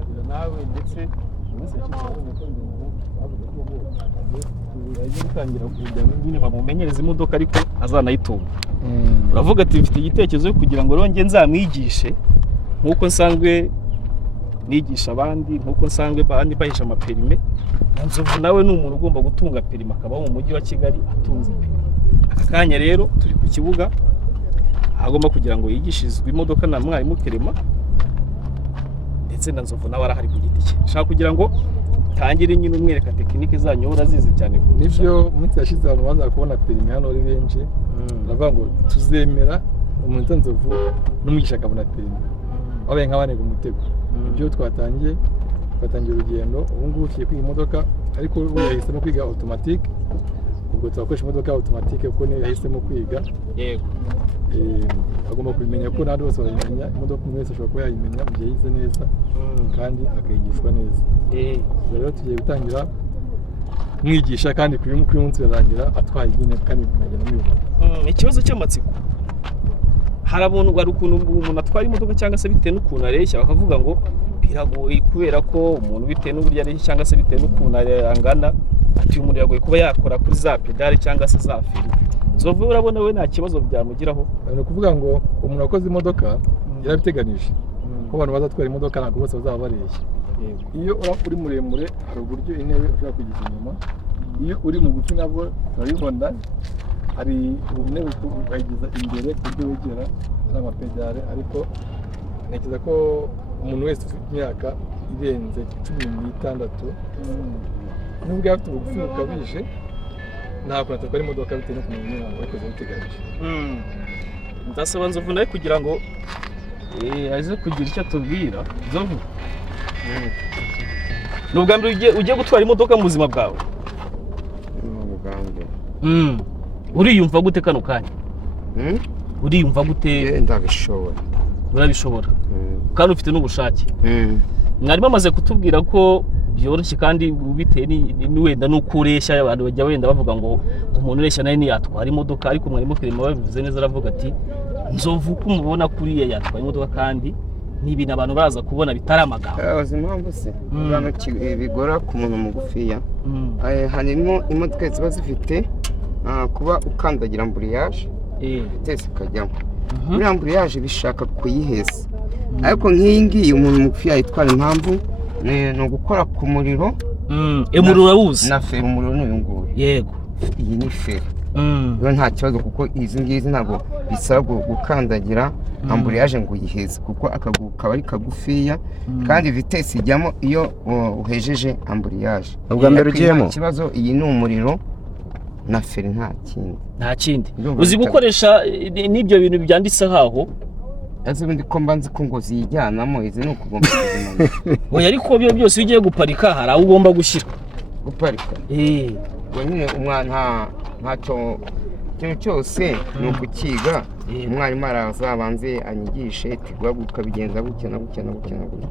kuganira nawe ndetse umunsi yashyizeho ko bavuga ko agiye gutangira kugira ngo nyine bamumenyereze imodoka ariko azanayitunga. Uravuga ati mfite igitekerezo kugira ngo ronge nzamwigishe nkuko nsanzwe nigisha abandi, nkuko nsanzwe bandi bahisha amaperime. Nzovu nawe ni umuntu ugomba gutunga perime akabaho mu mujyi wa Kigali atunze perime. Aka kanya rero turi ku kibuga agomba kugira ngo yigishirizwe imodoka na mwarimu Kerema ndetse na Nzovu nawe arahari ku giti cye. Nshaka kugira ngo tangire nyine umwereka tekinike zanyu urazizi cyane. Nivyo umunsi yashize abantu baza kubona perime hano ari benshi. Baravuga ngo tuzemera umuntu Nzovu n'umugisha akabona perime. Wabaye nk'abanega umutego. Ibyo twatangiye urugendo ubu ngubu tugiye kwiga imodoka ariko we yahisemo kwiga automatique. Ubwo twakoresha imodoka automatique kuko niyo yahisemo kwiga. Yego. Agomba kubimenya ko nandi bose barayimenya, imodoka umuntu wese ashobora kuba yayimenya mu gihe yize neza kandi akayigishwa neza. Rero tugiye gutangira mwigisha kandi kuri uyu munsi birarangira atwaye nyine kandi kumenya n'ibintu. Ikibazo cy'amatsiko. Harabona wari ukuntu umuntu atwara imodoka cyangwa se bitewe n'ukuntu areshya bakavuga ngo biragoye kubera ko umuntu bitewe n'uburyo areshya cyangwa se bitewe n'ukuntu angana ati umuntu yagoye kuba yakora kuri za pedale cyangwa se za feri. Nzovu urabona we nta kibazo byamugiraho. Ni ukuvuga ngo umuntu wakoze imodoka yarabiteganije ko abantu bazatwara imodoka ntabwo bose bazaba bareshya. Iyo uri muremure hari uburyo intebe ushobora kwigiza inyuma, iyo uri mugufi nabwo turabibona hari intebe ukayigiza imbere ku buryo wegera n'amapedale, ariko ntekereza ko umuntu wese ufite imyaka irenze 16 nubwo afite ubugufi bukabije ntabwo atakora imodoka bitewe no kumenya wakoze biteganije. Ndasaba Nzovu nawe kugira ngo aze kugira icyo atubwira. Nzovu nubwo mbere ugiye gutwara imodoka mu buzima bwawe uriyumva gute kano kanya? Uriyumva gute? Ndabishobora. Urabishobora kandi ufite n'ubushake. Mwarimu amaze kutubwira ko byoroshye kandi bitewe ni wenda nuko ureshya abantu bajya wenda bavuga ngo umuntu ureshya nawe ntiyatwara imodoka, ariko mwarimu Kerema babivuze neza aravuga ati Nzovu ko mubona kuriya yatwara imodoka kandi ni ibintu abantu baza kubona bitari amagambo. Uzi impamvu se bigora ku muntu mugufiya. Harimo imodoka ziba zifite kuba ukandagira amburiyaje itese ikajyamo. Muri amburiyaje bishaka kuyiheza, ariko nk'iyi ngiyi umuntu mugufiya yitwara impamvu ni ugukora ku muriro. Umuriro urawuzi na feri. Umuriro ni uyu nguyu. Yego. Iyi ni feri. Rero nta kibazo kuko izi ngizi ntabwo bisaba gukandagira amburiyaje ngo uyiheze kuko akaguru kaba ari kagufiya kandi vitesi ijyamo iyo uhejeje amburiyaje. Ubwa mbere ugiyemo ikibazo iyi ni umuriro na feri nta kindi. Uzi gukoresha n'ibyo bintu byanditse haho? Azi ubundi ko mbanzi ko ngo zijyanamo izi ni ukugomba kuzimenya. Oya ariko byo byose ugiye guparika hari aho ugomba gushyira. Guparika? Ngo nyine umwana ntacyo ikintu cyose ni ukukiga. Umwarimu arazabanze anyigishe tigwaguka bigenza gutya na gutya na gutya na gutya.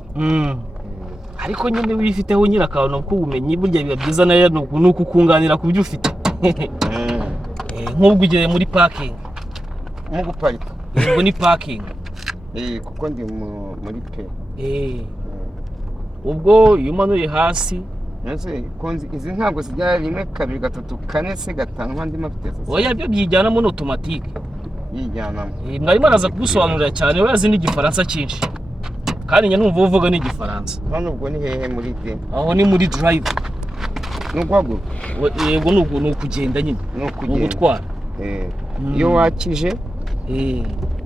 Ariko nyine wifiteho nyine akantu k'ubumenyi burya biba byiza nayo ni ukukunganira ku byo ufite. Nk'ubwo ugeze muri parking mu guparika. Ubwo ni parking. Kuko ndi muri pe. Ubwo iyo umanuye hasi izi ntabwo zijya 1 2 3 4 se 5 nkandi mafite. Oya byo byijyanamo automatique. Yijyanamo. Mwarimu araza kugusobanurira cyane we azi n'igifaransa cyinshi. Kandi numva uvuga n'igifaransa. Hano ubwo ni hehe muri de? Aho ni muri drive. Nugwaguruka. Yego ni ukugenda nyine. Ni ugutwara. Iyo wakije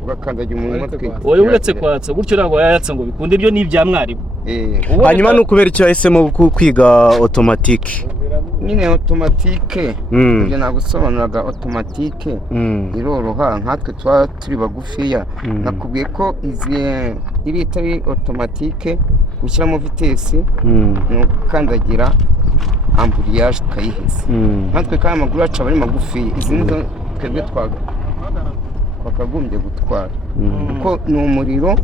ugakandagira umuntu matwe. Oya uretse kwatsa gutyo ntabwo yayatsa ngo bikunde, ibyo ni ibya mwarimu. Hanyuma n'ukubera icyo yahisemo kwiga automatique. Nyine automatique ibyo nagusobanuraga automatique iroroha nkatwe twa turi bagufiya. Nakubwiye ko iri itari automatique ushyiramo vitesi no kandagira amburiyaje ukayiheza. Nkatwe kandi amaguru yacu bari magufi, izi nizo twebwe twakagombye gutwara kuko ni umuriro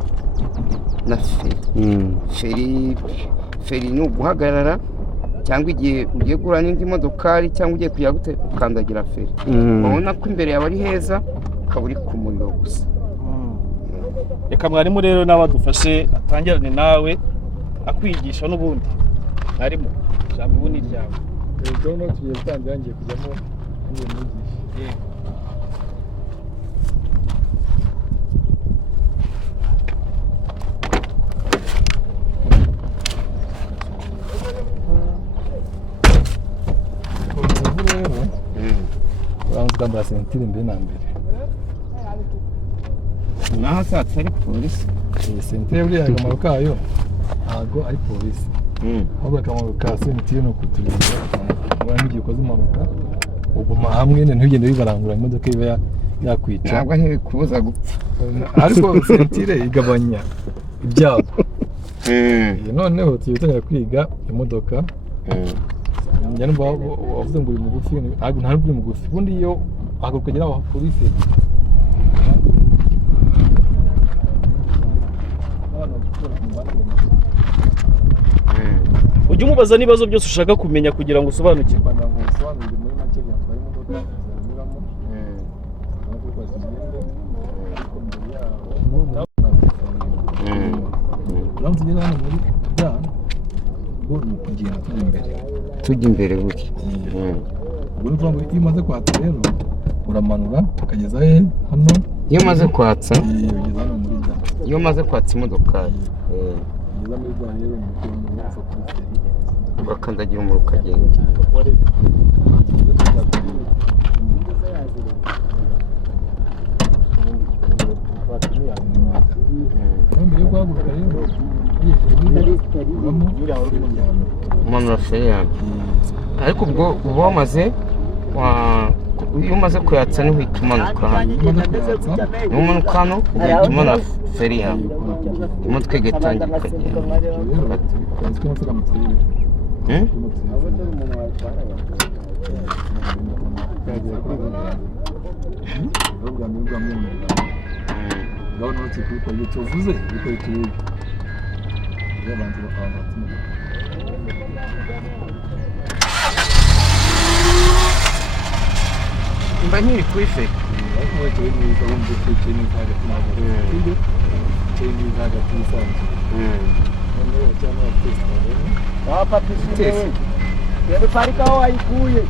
na feri. Feri ni uguhagarara cyangwa igihe ugiye gura n'indi modokari cyangwa ugiye kujya gukandagira feri. Ubona ko imbere yawe ari heza ukaba uri ku muriro gusa. Reka mwarimu rero n'abadufashe atangirane nawe akwigisha n'ubundi arimo ijambo ubu ni ryawe. Rero no tugiye gutangira ngiye kujyamo ngiye mwigisha. Uramutse ukambara sentire mbere na mbere. naho asatse ari polisi. Sentire buriya akamaro kayo ntabwo ari polisi, ahubwo akamaro ka sentire ni ukuturinda ubaye nk'igihe ukoze impanuka uguma hamwe ntugende wibarangura imodoka iba yakwica. ntabwo ntibikubuza gupfa, ariko sentire igabanya ibyago. noneho tugiye gutangira kwiga imodoka. njya numva wavuze ngo uri mugufi, ntabwo uri mugufi, ubundi iyo haguruka ukagera aho polisi ujye umubaza n'ibibazo byose ushaka kumenya kugira ngo usobanukirwe. uramutse ugeze hano muri bya ngo ni ukugenda tujya imbere gutya. ubwo ni ukuvuga ngo iyo umaze kwatsa rero uramanura ukageza hano. iyo umaze kwatsa ugeza hano muri bya, iyo umaze kwatsa imodokari ugeza muri bya rero ni uva kuri feri ugakandagira umuriro ukagenda. mbere yo guhaguruka rero umanura feri yawe, ariko ubwo uba wamaze iyo umaze kuyatsa niho uhita umanuka hano. iyo umanuka hano ugahita umanura feri yawe, imodoka igatangira ikagenda. urabona uretse kubikora ibyo tuvuze bikora tubibi yabanza bakanga mba nkiri kuri feri ariko wowe tuwe neza wumva twicaye neza hagati ntabwo twicaye neza hagati y'isanzwe. noneho cyangwa abatesi babone wapata ishirewe rero parika aho wayikuye.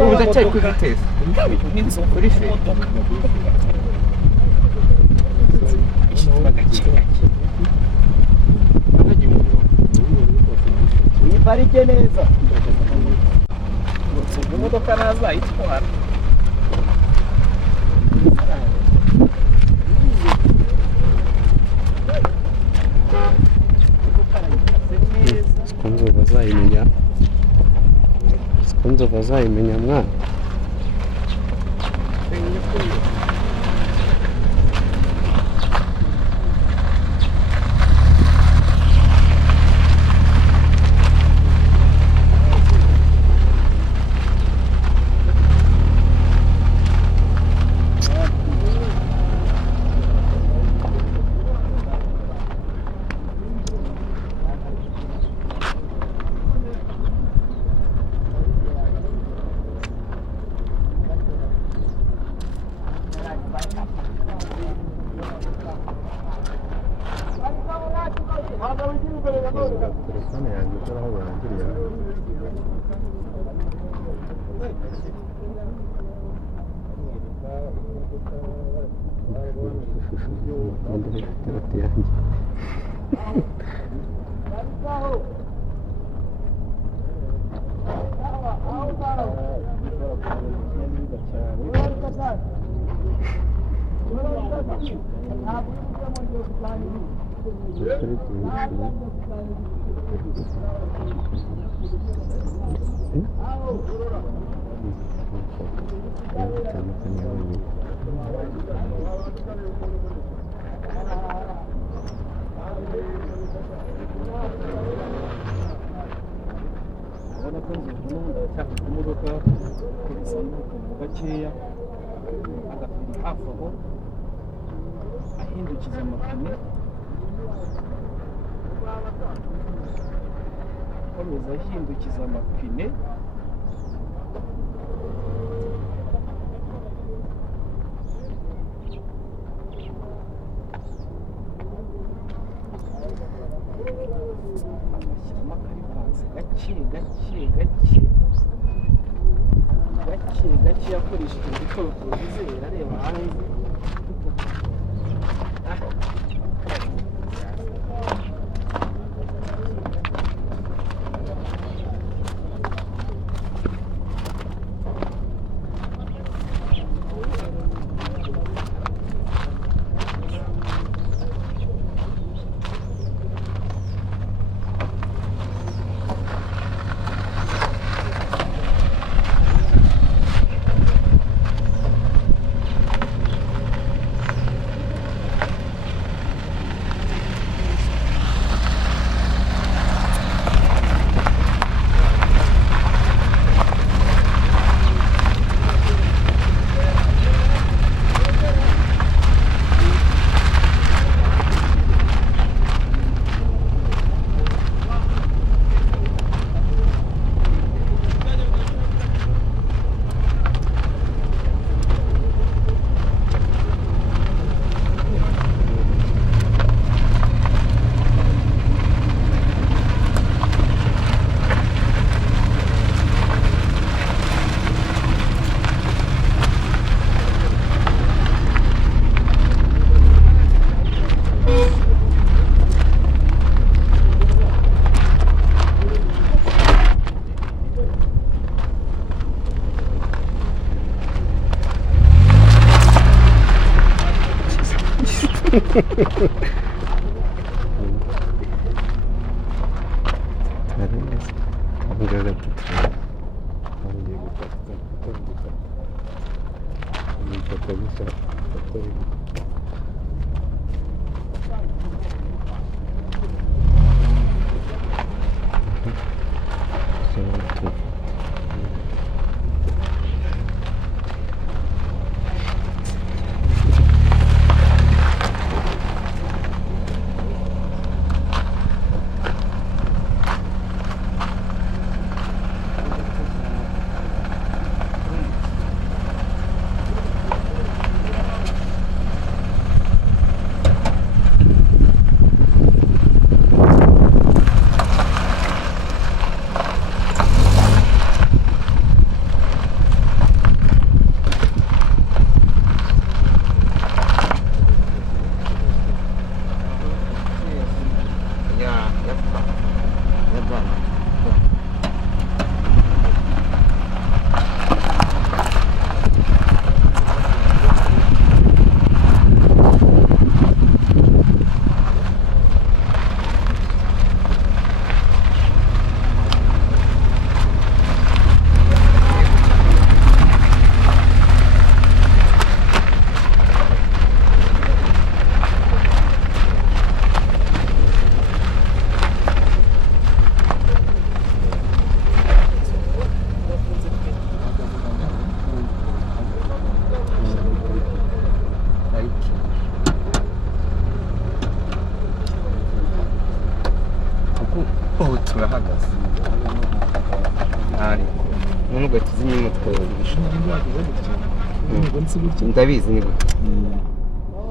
ubu ndacyari kuri vitesi kuri feri. Parike neza imodoka ntazayitwara. sikunze bazayimenya mwana. telefone yanjye ukora aho barangiriye. imodoka izamuka mu gakeya agapira hafi aho ahindukiza amapine akomeza ahindukiza amapine ugashyiramo akarivanse gake gake gake gake gake yakoresheje igikoro bizera areba hanze. turahagaze none ugahita uzimya umutwe ndabizi ni gute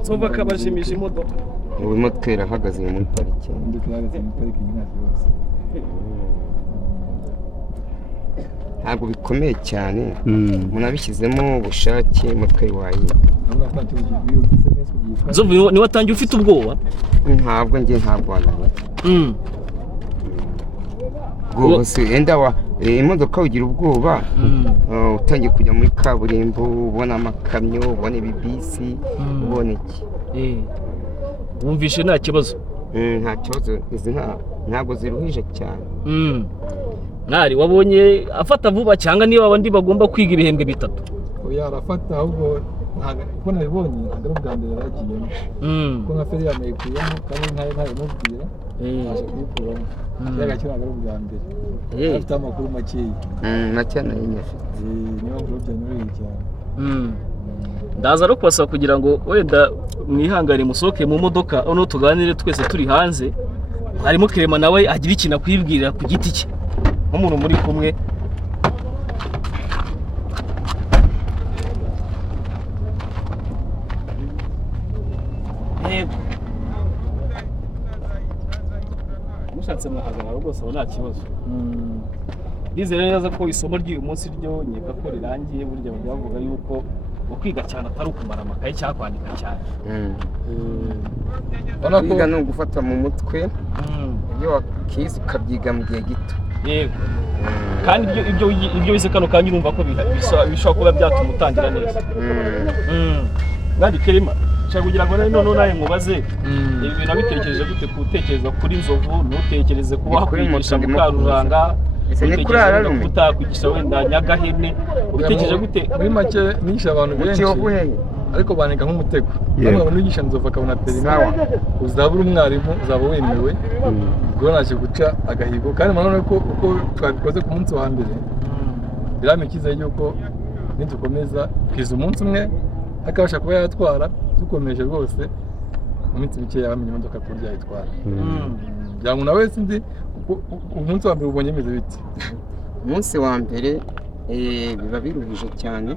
Sova kabajimije imodoka ubu imodoka irahagaze muri parike ntabwo bikomeye cyane umuntu abishyizemo ubushake imodoka wayiga Zovu ni watangiye ufite ubwoba ntabwo wananiwe rwose enda imodoka ugira ubwoba utangiye kujya muri kaburimbo ubona amakamyo ubona ibibisi ubona iki wumvishe nta kibazo nta kibazo izi ntabwo ziruhije cyane mwari wabonye afata vuba cyangwa niba abandi bagomba kwiga ibihembwe bitatu arafata ahubwo uko nabibonye ntabwo ari ubwa mbere yaragiyemo kuko nka feri yamuyikuyemo kandi ntayimubwira aje kuyikuramo yagakira ntabwo ari ubwa mbere afite amakuru make nayo nyafite niyo mpamvu byanyoroheye cyane ndaza no kubasaba kugira ngo wenda mwihangane musohoke mu modoka noneho tuganire twese turi hanze harimo Clement nawe agira ikintu akwibwirira ku giti cye nk'umuntu muri kumwe mushatse mwahagarara rwose aho nta kibazo. Ndizera neza ko isomo ry'uyu munsi ryo nyega ko rirangiye, burya bajya bavuga yuko kwiga cyane atari ukumara amakaye cyangwa kwandika cyane. Kwiga ni ugufata mu mutwe ibyo wakize ukabyiga mu gihe gito. Yego. Kandi ibyo wize kano kanya urumva ko bishobora kuba byatuma utangira neza. Kandi Kerema nshaka kugira ngo none nawe mubaze ibi bintu abitekereje gute kutekereza kuri Nzovu, ntutekereze kuba hakwigisha Mukaruranga, ni kuri Ararume kutakwigisha wenda Nyagahene, ubitekereje gute? Muri make nisha abantu benshi ariko bandika nk'umutego. Bamwe bigisha Nzovu akabona perime, uzabura umwarimu uzaba wemewe, ubwo naje guca agahigo. Kandi murabona ko uko twabikoze ku munsi wa mbere biramikiza yuko nidukomeza kwiza umunsi umwe akabasha kuba yatwara, dukomeje rwose mu minsi mike yabamenye imodoka ko ryayitwara. Byangu na wese ndi umunsi wa mbere ubonye meze biti. Umunsi wa mbere biba biruhije cyane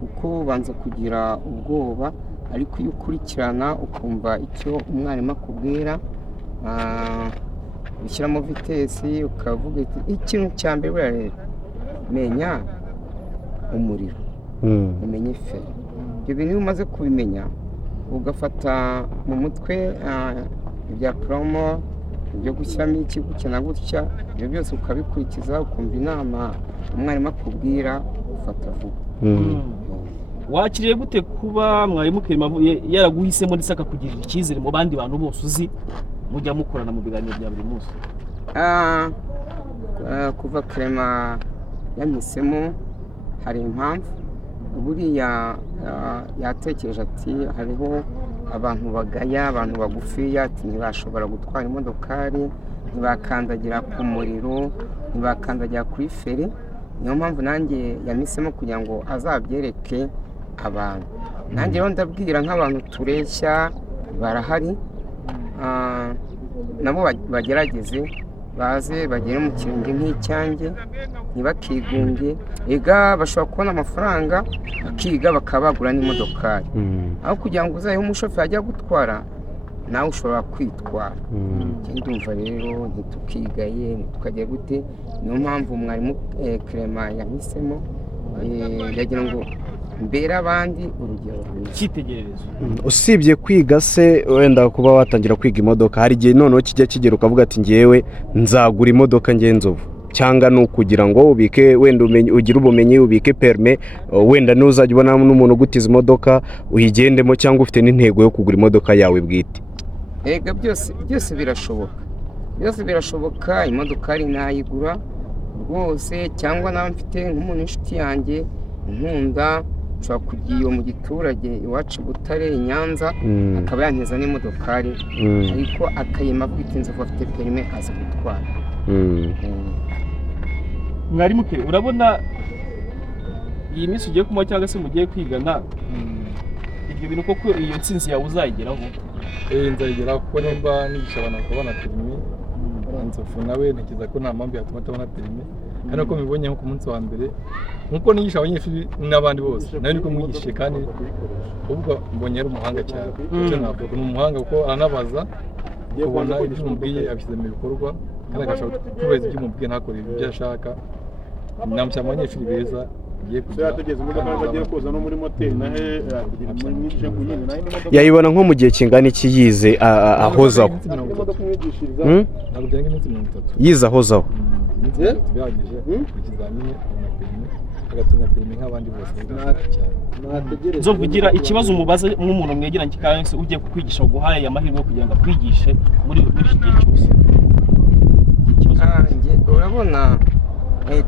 kuko ubanza kugira ubwoba, ariko iyo ukurikirana ukumva icyo umwarimu akubwira, ushyiramo vitesi ukavuga ikintu cya mbere rero menya umuriro, umenye feri. Ibyo bintu iyo umaze kubimenya ugafata mu mutwe ibya promo, ibyo gushyiramo iki gukina gutya, ibyo byose ukabikurikiza ukumva inama umwarimu akubwira, ufata vuba. Wakiriye gute kuba mwarimu Kerema yaraguhisemo ndetse akakugirira icyizere mu bandi bantu bose uzi mujya mukorana mu biganiro bya buri munsi? Kuva Kerema yamisemo hari impamvu. Buriya yatekereje ati hariho abantu bagaya, abantu bagufiya, ati ntibashobora gutwara imodokari, ntibakandagira ku muriro, ntibakandagira kuri feri. Niyo mpamvu nanjye yamisemo kugira ngo azabyereke abantu. Nanjye rero ndabwira nk'abantu tureshya barahari, nabo bagerageze baze bagere mu kirenge nk'icyanjye, ntibakigunge. Ega bashobora kubona amafaranga bakiga bakaba bagura n'imodokari, aho kugira ngo uzayeho umushoferi ajya gutwara nawe ushobora kwitwara. Ndumva rero ntitukigaye ntitukagira gute. Niyo mpamvu mwarimu Kerema yahisemo yagira ngo mbere abandi urugero icyitegererezo. Usibye kwiga se wenda kuba watangira kwiga imodoka, hari igihe noneho kijya kigera ukavuga ati ngewe nzagura imodoka Nzovu, cyangwa ni ukugira ngo ubike wenda ugire ubumenyi ubike perime, wenda n'uzajya ubona n'umuntu ugutiza imodoka uyigendemo, cyangwa ufite n'intego yo kugura imodoka yawe bwite? Ega byose birashoboka. Imodoka ari nayigura rwose, cyangwa nawe mfite nk'umuntu inshuti yanjye nkunda, nshobora kujya iyo mu giturage iwacu Butare i Nyanza akaba yanteza n'imodokari, ariko akayima avuga ati Nzovu afite perime azi gutwara. Mwarimu Kerema, urabona iyi minsi ugiye kumuha cyangwa se mugiye kwigana, ibyo bintu koko iyo nsinzi yawe uzayigeraho? Nzayigeraho kuko nimba nigisha abantu bakabona perime, Nzovu nawe ntekereza ko nta mpamvu yatuma atabona perime. Kandi uko mibonye nko ku munsi wa mbere nkuko nigisha abanyeshuri n'abandi bose, nawe niko mwigishije, kandi ubwo mbonye ari umuhanga cyane. Icyo navuga ni umuhanga kuko aranabaza, kubona ibyo umubwiye abishyize mu bikorwa, kandi agashobora kubahiriza ibyo umubwiye ntakore ibyo ashaka. Namushyira mu banyeshuri beza bigiye kugira yayibona nko mu gihe kingana iki yize ahozaho? Ntabwo byarenga iminsi 30 yize ahozaho. Bihagije ikizamini na perime, agatunga perime nk'abandi bose. Nzovu ugira ikibazo umubaza nk'umuntu mwegeranye kandi se ugiye kukwigisha guhaye amahirwe kugira ngo akwigishe muri iki gihe cyose? Urabona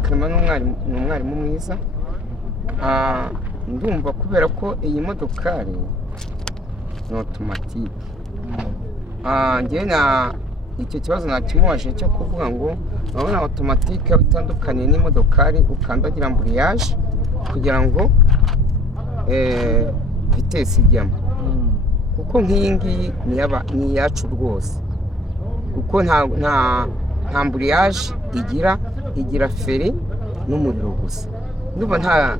Kerema ni umwarimu mwiza. Ndumva kubera ko iyi modokari ni otomatike, icyo kibazo nakimubaje cyo kuvuga ngo urabona otomatike itandukanye n'imodokari ukandagira amburiyaje kugira ngo vitesi ijyamo, kuko nk'iyi ngiyi ni iyacu rwose, kuko nta amburiyaje igira feri n'umuriro gusa. Ndumva nta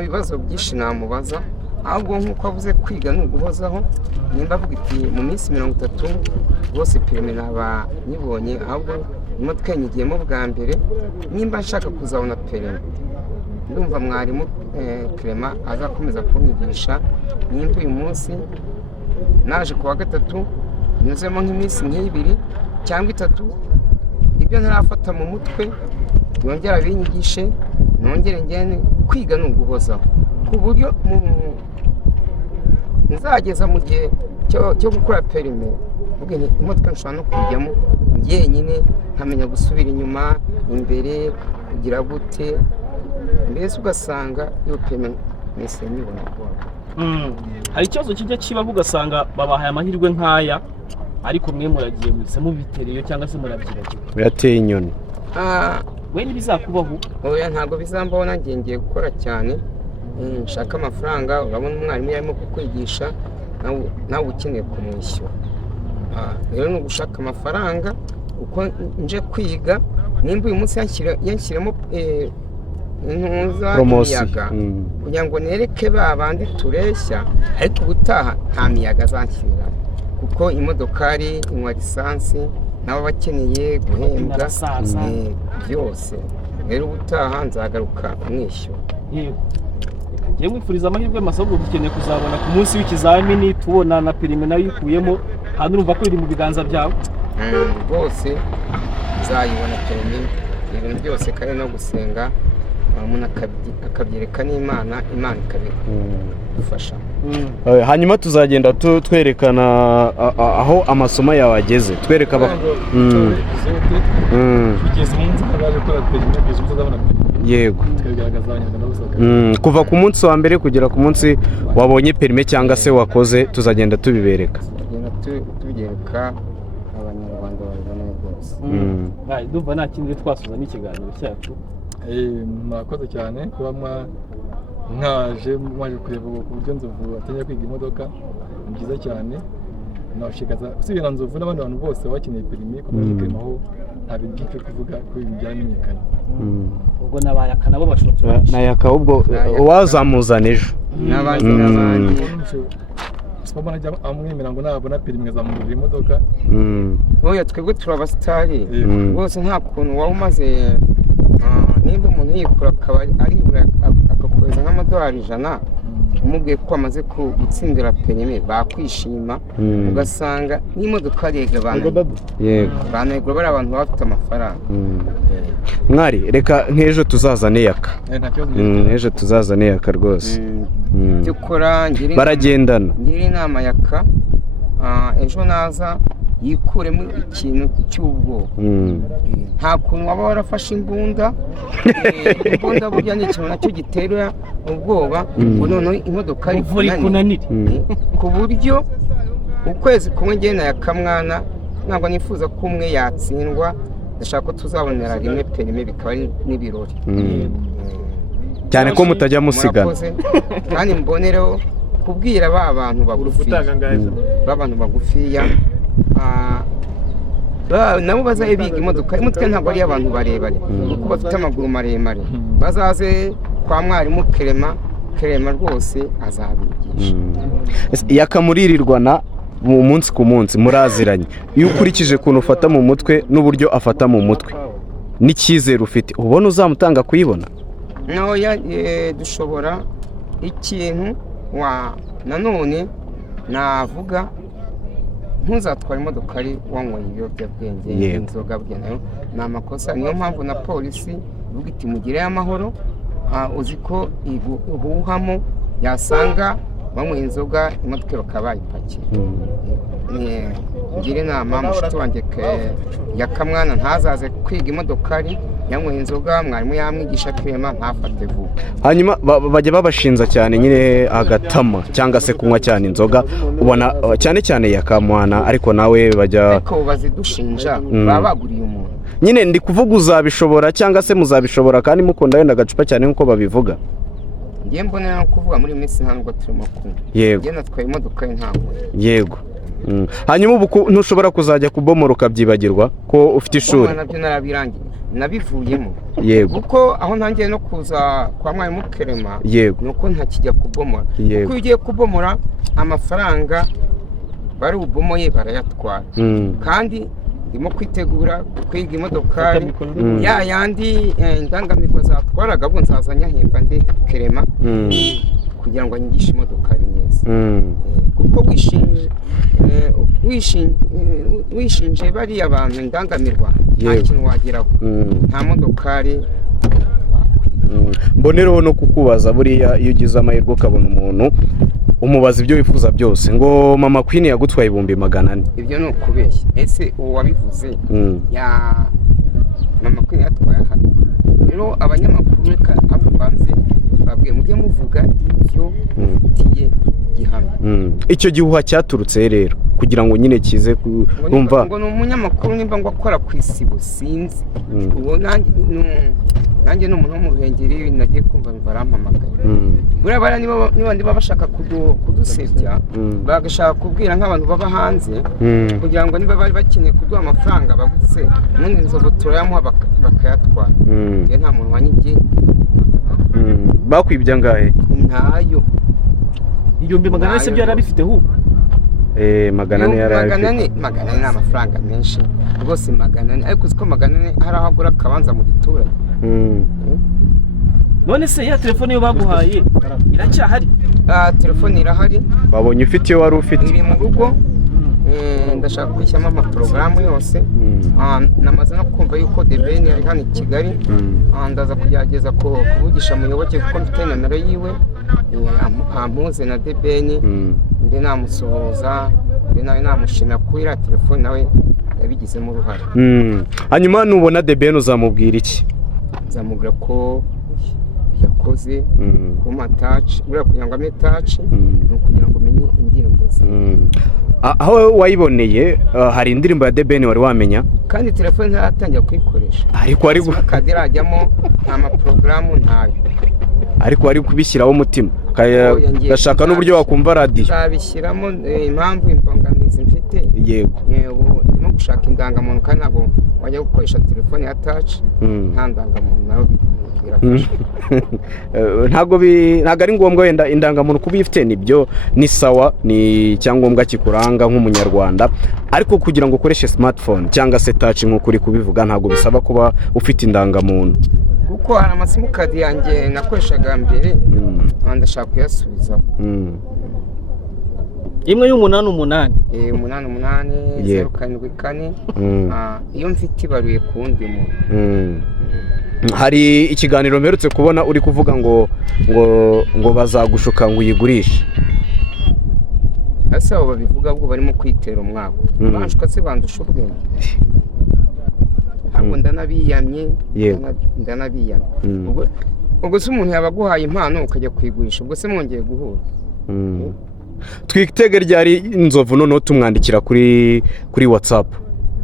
bibazo byinshi namubaza, ahubwo nk'uko avuze kwiga ni uguhozaho, nimba avuga iti mu minsi 30 bose perime naba nyibonye, ahubwo imodoka nyigiyemo bwa mbere, nimba nshaka kuzabona perime ndumva mwarimu Clement azakomeza kunyigisha. Nimba uyu munsi naje kuwa gatatu nyuzemo nk'iminsi nk'ibiri cyangwa 3, ibyo ntarafata mu mutwe yongera binyigishe, nongere ngene kwiga ni uguhozaho, ku buryo nzageza mu gihe cyo gukora perime imodoka nshobora no kujyamo njyenyine nkamenya gusubira inyuma imbere kugira gute, mbese ugasanga iyo perime nise nyibona kuba. Hari ikibazo kijya kibaho ugasanga babahaye amahirwe nk'aya ariko mwe muragiye mwise mubitereyo cyangwa se murabyiragiwe birateye inyoni. We ntibizakubaho? Oya, ntabwo bizambaho, nanjye ngiye gukora cyane, nshaka amafaranga. Urabona umwarimu yarimo kukwigisha nawe ukeneye kumwishyura, rero ni ugushaka amafaranga uko nje kwiga. Nimba uyu munsi yanshyiremo miyaga kugira ngo nereke ba bandi tureshya, ariko ubutaha nta miyaga azanshyirira kuko imodokari inywa lisansi nabo bakeneye guhembwa byose. Rero ubutaha nzagaruka mwishyura. Ngiye mwifuriza amahirwe masa, ahubwo dukeneye kuzabona ku munsi w'ikizamini tubona na perime nayo ikuyemo, hano urumva ko iri mu biganza byawe rwose. Nzayibona perime, ibintu byose kandi no gusenga umuntu akabyereka n'Imana, Imana ikabidufasha. Hanyuma tuzagenda twerekana aho amasomo yawe ageze, twereka yego, kuva ku munsi wa mbere kugera ku munsi wabonye perime cyangwa se wakoze, tuzagenda tubibereka, tubyereka abanyarwanda babibona rwose. Ndumva nta kindi twasuza n'ikiganiro cyacu. Mwakoze cyane kuba mwaje kureba uburyo Nzovu atangiye kwiga imodoka, ni byiza cyane. Nashikaza usibye na Nzovu n'abandi bantu bose bakeneye perime ko muri Clement aho nta bintu byinshi kuvuga ko ibintu byamenyekanye. Ubwo nabayaka nabo bashobora nayaka, ubwo wazamuzana ejo n'abandi Spoma najya amwemera ngo nabona perime ngazamurira imodoka. Oya, twebwe turabasitari bose, nta kuntu waba umaze nimba umuntu yikura akaba aribura agakohereza nk'amadolari 100 umubwiye ko amaze gutsindira perime, bakwishima ugasanga n'imodoka arega banegura bari abantu bafite amafaranga. Mwari reka nk'ejo tuzazane yaka, ejo tuzazane yaka rwose. Dukora baragendana, ngira inama yaka ejo naza yikuremo ikintu cy'ubwoba. Nta kuntu waba warafashe imbunda, imbunda burya ni ikintu nacyo gitera ubwoba, ngo noneho imodoka ari kunanira ku buryo ukwezi kumwe ngiye na yakamwana, ntabwo nifuza ko umwe yatsindwa. Ndashaka ko tuzabonera rimwe perime bikaba n'ibirori cyane ko mutajya musigana, kandi mbonereho kubwira ba bantu bagufiya nabo bazaye biga imodoka. Imodoka ntabwo ari abantu barebare kuko bafite amaguru maremare. Bazaze kwa mwarimu Clement rwose azabigisha. Yakamuririrwana mu munsi ku munsi, muraziranye. Iyo ukurikije ukuntu ufata mu mutwe n'uburyo afata mu mutwe n'icyizere ufite, ubona uzamutanga kuyibona? Noya, dushobora ikintu nanone navuga, ntuzatwara imodoka ari wanyweye ibiyobyabwenge n'inzoga, burya nayo ni amakosa. Niyo mpamvu na polisi ivuga iti mugireyo amahoro, uzi ko ihuhamo yasanga banyweye inzoga imodoka bakaba bayipakiye. Ngira inama mushiki wanjye Yakamwana ntazaze kwiga imodokari yanyweye inzoga, mwarimu yamwigisha Clement ntafate vuba. Hanyuma bajya babashinza cyane nyine agatama cyangwa se kunywa cyane inzoga, ubona cyane cyane Yakamwana, ariko nawe bajya ariko bazidushinja baba baguriye umuntu. Nyine ndi kuvuga uzabishobora cyangwa se muzabishobora kandi mukunda wenda agacupa cyane nkuko babivuga. Ngiye mbonera no kuvuga muri minsi ntabwo turimo kumwe. Yego. Ngiye natwaye imodoka ntabwo. Yego. Hanyuma ubu ntushobora kuzajya kubomora ukabyibagirwa ko ufite ishuri. Nabyo narabirangiye, nabivuyemo. Yego. Kuko aho ntangiye no kuza kwa mwarimu Clement, yego, nuko ntakijya kubomora. Kuko ugiye kubomora amafaranga bari bubomoye barayatwara kandi ndimo kwitegura kwiga imodokari ya yandi indangamirwa zatwaraga bo nzaza nyahemba ndi Kerema kugira ngo anyigishe imodokari neza kuko wishinje bariya abantu indangamirwa nta kintu wageraho nta modokari. Mbonereho no kukubaza buriya iyo ugize amahirwe ukabona umuntu umubaza ibyo wifuza byose ngo mama Queen yagutwaye 400. Ibyo ni ukubeshya. Ese uwo wabivuze ya mama Queen yatwaye hano rero abanyamakuru reka abubanze babwiye mujye muvuga ibyo mufitiye gihamya. Icyo gihuha cyaturutse rero kugira ngo nyine kize kumva ngo umunyamakuru nimba ngo akora ku isibo sinzi uwo nanjye n'umuntu wo mu Ruhengeri nagiye kumva barampamagaye buriya bara niba ndiba bashaka kudusebya bagashaka kubwira nk'abantu baba hanze kugira ngo niba bari bakeneye kuduha amafaranga bagutse n'undi nzovu turayamuha bakayatwara nta muntu wanyibye. Bakwibye angahe? Ntayo 400 se byara bifite hu 400 yarafite 400 ni amafaranga menshi rwose 400 ariko uziko 400 hari ahagura akabanza mu giturage. None se ya telefone yo baguhaye iracyahari? Telefone irahari. Babonye ufite iyo wari ufite? Iri mu rugo. Ndashaka kwishyamo amaporogaramu yose. Namaze no kumva yuko DBN ari hano i Kigali. Ndaza kugerageza kuvugisha muyoboke kuko mfite nomero yiwe. Ampuze na DBN. Ndi namusohoza, ndi nawe namushimira kuri iriya telefone nawe yabigizemo uruhare. Hanyuma nubona DBN uzamubwira iki? Zamubwira ko yakoze ku matouch uriya kugira ngo ame touch no kugira ngo menye indirimbo ze. Aho wayiboneye hari indirimbo ya DBN wari wamenya kandi telefone ntaratangira kuyikoresha ariko ari kadirajyamo nta porogaramu ntayo ariko ari kubishyiraho umutima gashaka n'uburyo wakumva radio zabishyiramo impamvu imbangamizi mfite yego ndimo gushaka indangamuntu kandi ntabwo wajya gukoresha telefone ya touch nta ndangamuntu nayo ntago ari ngombwa wenda indangamuntu kuba ifite nibyo ni sawa ni cyangombwa kikuranga nk'umunyarwanda ariko kugira ngo ukoreshe smartphone cyangwa se touch nk'uko uri kubivuga ntago bisaba kuba ufite indangamuntu kuko hari amasimukadi yanjye nakoreshaga mbere ndashaka kuyasubizaho imwe y'888 074 iyo mfite ibaruye kundi muntu. Hari ikiganiro mperutse kubona uri kuvuga ngo bazagushuka ngo uyigurishe. Ase abo babivuga bwo barimo kwitera umwaka bashuka se bandusha ubwenge ntabwo ndanabiyamye ubwo se umuntu yabaguhaye impano ukajya kwigurisha ubwo se mwongeye guhura. Twitege ryari inzovu noneho tumwandikira kuri WhatsApp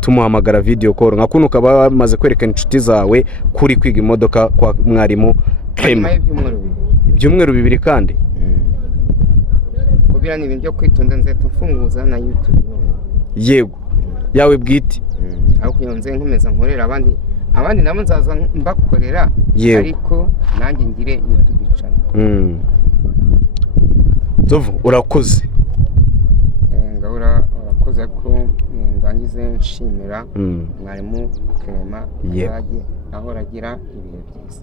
tumuhamagara video call nka kuno ukaba bamaze kwerekana inshuti zawe kuri kwiga imodoka kwa mwarimu Clement ibyumweru 2 kandi kubira ni ibintu byo kwitonda nzahita mfunguza na YouTube yego yawe bwite ariko yonze nkomeza nkorera abandi nabo nzaza mbakorera ariko nanjye ngire YouTube channel. Zovu urakoze urakoze ko ndangize nshimira mwarimu Clement ahora agira ibihe byiza.